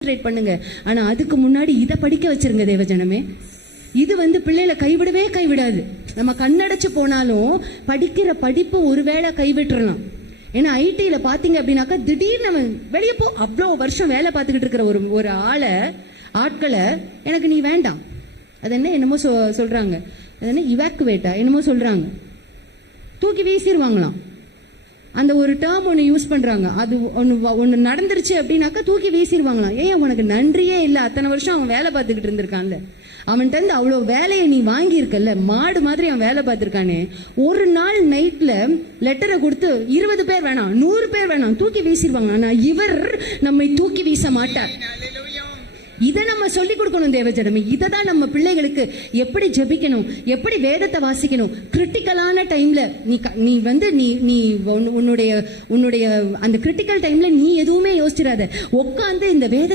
பண்ணுங்க. ஆனா அதுக்கு முன்னாடி இதை படிக்க வச்சிருங்க தேவஜனமே. இது பிள்ளைகளை கைவிடாது. நம்ம கண்ணடைச்சு போனாலும் படிக்கிற படிப்பு ஒருவேளை கைவிட்டுறலாம். ஏன்னா ஐடியில பாத்தீங்க அப்படின்னாக்கா திடீர்னு நம்ம வெளியே போ, அவ்வளவு வருஷம் வேலை பார்த்துக்கிட்டு இருக்கிற ஒரு ஆட்களை எனக்கு நீ வேண்டாம், அது என்னமோ சொல்றாங்க, அது என்ன இவாக்குவேட்டா என்னமோ சொல்றாங்க, தூக்கி வீசிடுவாங்களாம். அந்த ஒரு டேர்ம் ஒன்று யூஸ் பண்றாங்க. அது ஒன்று நடந்துருச்சு அப்படின்னாக்கா தூக்கி வீசிடுவாங்களாம். ஏன் உனக்கு நன்றியே இல்லை, அத்தனை வருஷம் அவன் வேலை பார்த்துக்கிட்டு இருந்திருக்கான்ல, அவன்கிட்ட இருந்து அவ்வளோ வேலையை நீ வாங்கியிருக்கல, மாடு மாதிரி அவன் வேலை பார்த்துருக்கானே, ஒரு நாள் நைட்ல லெட்டரை கொடுத்து 20 பேர் வேணாம் 100 பேர் வேணாம் தூக்கி வீசிடுவாங்க. ஆனா இவர் நம்மை தூக்கி வீச மாட்டார். இதை நம்ம சொல்லி கொடுக்கணும் தேவஜனமே. இதை தான் நம்ம பிள்ளைகளுக்கு எப்படி ஜெபிக்கணும், எப்படி வேதத்தை வாசிக்கணும். கிரிட்டிக்கலான டைம்ல நீ நீ உன்னுடைய அந்த கிரிட்டிக்கல் டைம்ல நீ எதுவுமே யோசிச்சிடாத, உட்காந்து இந்த வேதத்தை